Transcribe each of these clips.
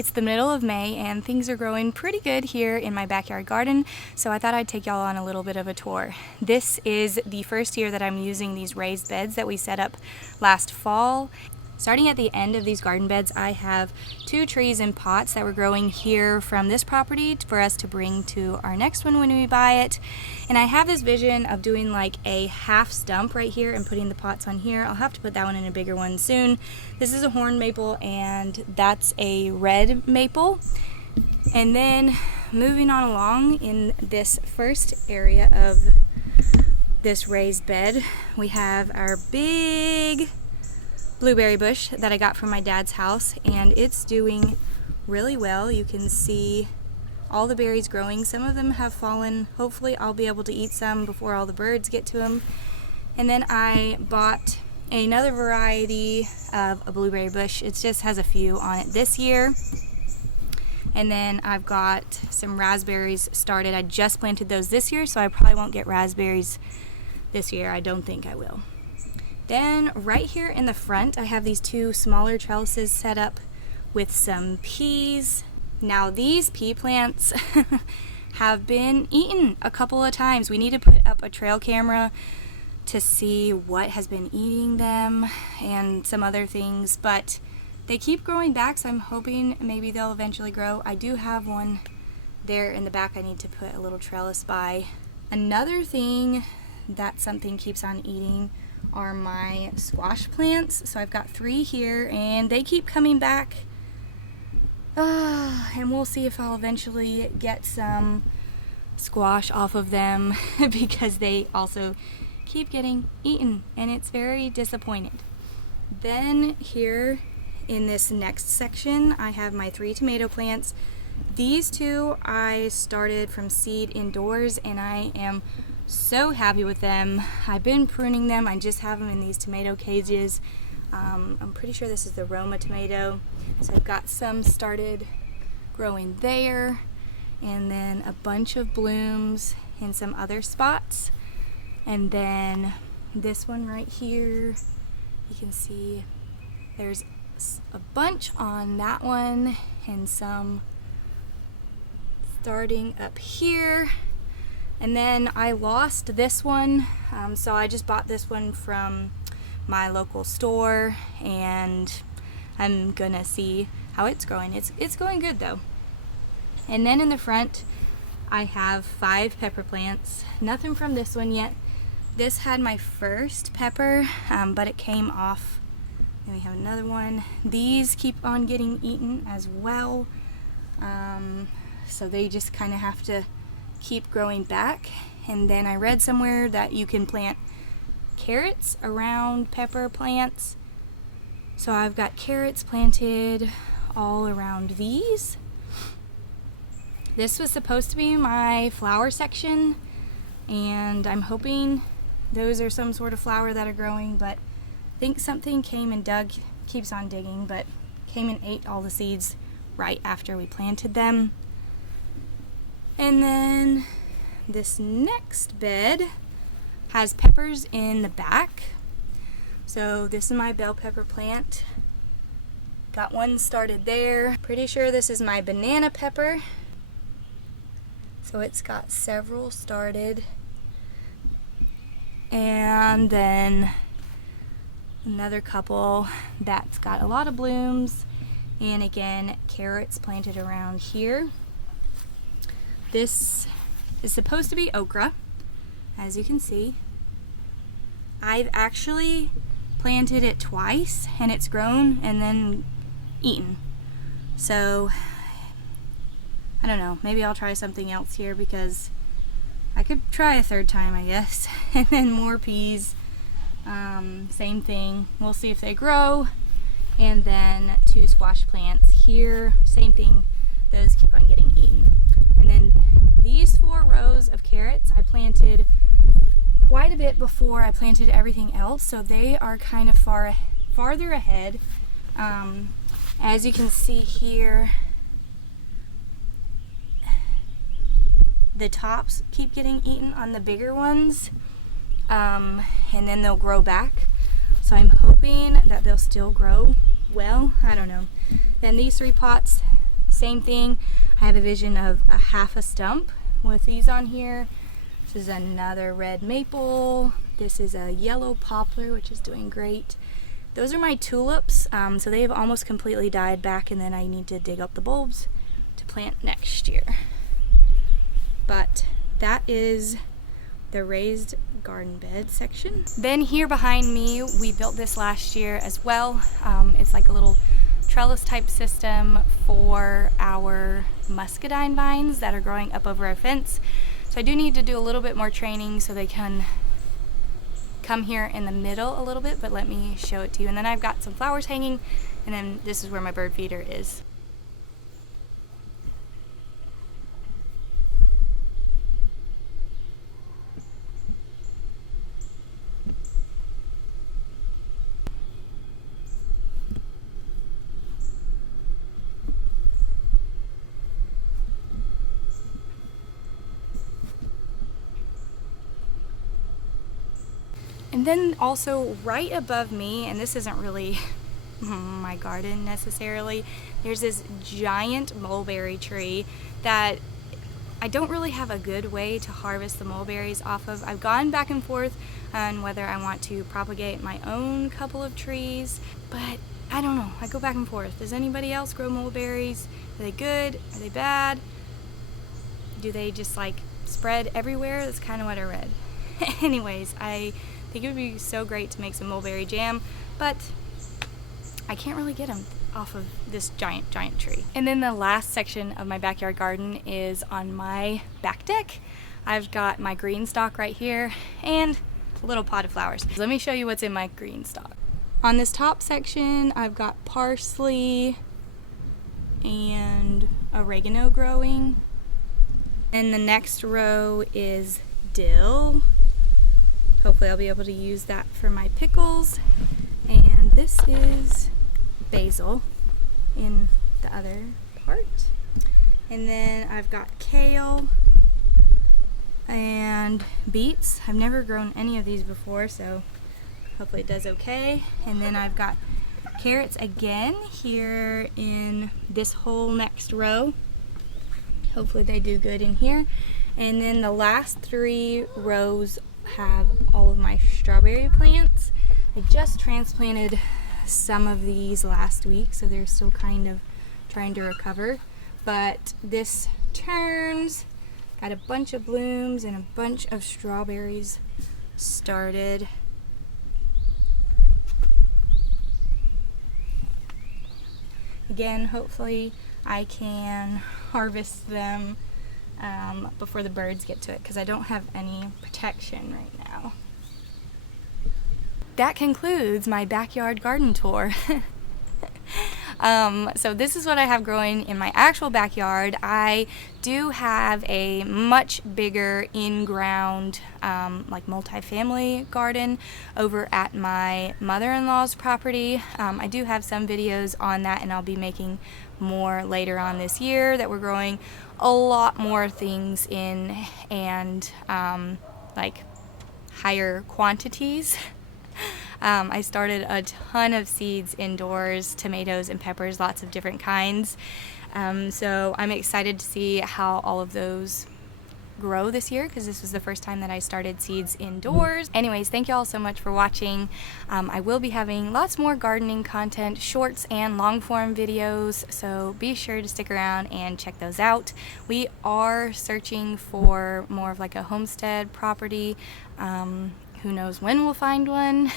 It's the middle of May and things are growing pretty good here in my backyard garden, so I thought I'd take y'all on a little bit of a tour. This is the first year that I'm using these raised beds that we set up last fall. Starting at the end of these garden beds, I have 2 trees in pots that were growing here from this property for us to bring to our next one when we buy it. And I have this vision of doing like a half stump right here and putting the pots on here. I'll have to put that one in a bigger one soon. This is a horn maple and that's a red maple. And then moving on along in this first area of this raised bed, we have our big blueberry bush that I got from my dad's house, and it's doing really well. You can see all the berries growing. Some of them have fallen. Hopefully I'll be able to eat some before all the birds get to them. And then I bought another variety of a blueberry bush. It just has a few on it this year. And then I've got some raspberries started. I just planted those this year, so I probably won't get raspberries this year. I don't think I will. Then right here in the front, I have these 2 smaller trellises set up with some peas. Now these pea plants have been eaten a couple of times. We need to put up a trail camera to see what has been eating them and some other things, but they keep growing back, so I'm hoping maybe they'll eventually grow. I do have one there in the back I need to put a little trellis by. Another thing that something keeps on eating are my squash plants. So I've got 3 here and they keep coming back. And we'll see if I'll eventually get some squash off of them because they also keep getting eaten and it's very disappointing. Then here in this next section, I have my 3 tomato plants. These 2 I started from seed indoors and I am so happy with them. I've been pruning them. I just have them in these tomato cages. I'm pretty sure this is the Roma tomato. So I've got some started growing there and then a bunch of blooms in some other spots. And then this one right here, you can see there's a bunch on that one and some starting up here. And then I lost this one, so I just bought this one from my local store and I'm gonna see how it's growing. It's going good though. And then in the front I have 5 pepper plants. Nothing from this one yet. This had my first pepper, but it came off. Then we have another one. These keep on getting eaten as well, so they just kind of have to keep growing back. And then I read somewhere that you can plant carrots around pepper plants. So I've got carrots planted all around these. This was supposed to be my flower section and I'm hoping those are some sort of flower that are growing, but I think something came and keeps on digging, but came and ate all the seeds right after we planted them. And then this next bed has peppers in the back. So this is my bell pepper plant. Got one started there. Pretty sure this is my banana pepper. So it's got several started. And then another couple that's got a lot of blooms. And again, carrots planted around here. This is supposed to be okra, as you can see. I've actually planted it twice and it's grown and then eaten. So I don't know, maybe I'll try something else here because I could try a 3rd time, I guess. And then more peas, same thing. We'll see if they grow. And then 2 squash plants here, same thing. Those keep on getting eaten. And then these 4 rows of carrots I planted quite a bit before I planted everything else, so they are kind of farther ahead. As you can see here, the tops keep getting eaten on the bigger ones, and then they'll grow back. So I'm hoping that they'll still grow well. I don't know. Then these 3 pots, same thing. I have a vision of a half a stump with these on here. This is another red maple. This is a yellow poplar, which is doing great. Those are my tulips, so they have almost completely died back, and then I need to dig up the bulbs to plant next year. But that is the raised garden bed section. Then here behind me, we built this last year as well. It's like a little trellis type system for our muscadine vines that are growing up over our fence. So I do need to do a little bit more training so they can come here in the middle a little bit, but let me show it to you. And then I've got some flowers hanging, and then this is where my bird feeder is. And then also right above me, and this isn't really my garden necessarily, there's this giant mulberry tree that I don't really have a good way to harvest the mulberries off of. I've gone back and forth on whether I want to propagate my own couple of trees, but I don't know. I go back and forth. Does anybody else grow mulberries? Are they good? Are they bad? Do they just like spread everywhere? That's kind of what I read. Anyways, I think it would be so great to make some mulberry jam, but I can't really get them off of this giant tree. And then the last section of my backyard garden is on my back deck. I've got my green stalk right here and a little pot of flowers. Let me show you what's in my green stalk. On this top section, I've got parsley and oregano growing. And the next row is dill. Hopefully I'll be able to use that for my pickles. And this is basil in the other part. And then I've got kale and beets. I've never grown any of these before, so hopefully it does okay. And then I've got carrots again here in this whole next row. Hopefully they do good in here. And then the last 3 rows have all of my strawberry plants. I just transplanted some of these last week, so they're still kind of trying to recover. But this turns, got a bunch of blooms and a bunch of strawberries started. Again, hopefully I can harvest them before the birds get to it, because I don't have any protection right now. That concludes my backyard garden tour. So this is what I have growing in my actual backyard. I do have a much bigger in-ground like multi-family garden over at my mother-in-law's property. I do have some videos on that, and I'll be making more later on this year that we're growing a lot more things in, and like higher quantities. I started a ton of seeds indoors, tomatoes and peppers, lots of different kinds. So I'm excited to see how all of those grow this year, because this was the first time that I started seeds indoors. Anyways, thank you all so much for watching. I will be having lots more gardening content, shorts and long form videos, so be sure to stick around and check those out. We are searching for more of like a homestead property. Who knows when we'll find one,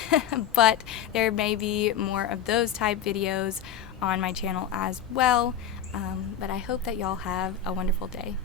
but there may be more of those type videos on my channel as well. But I hope that y'all have a wonderful day.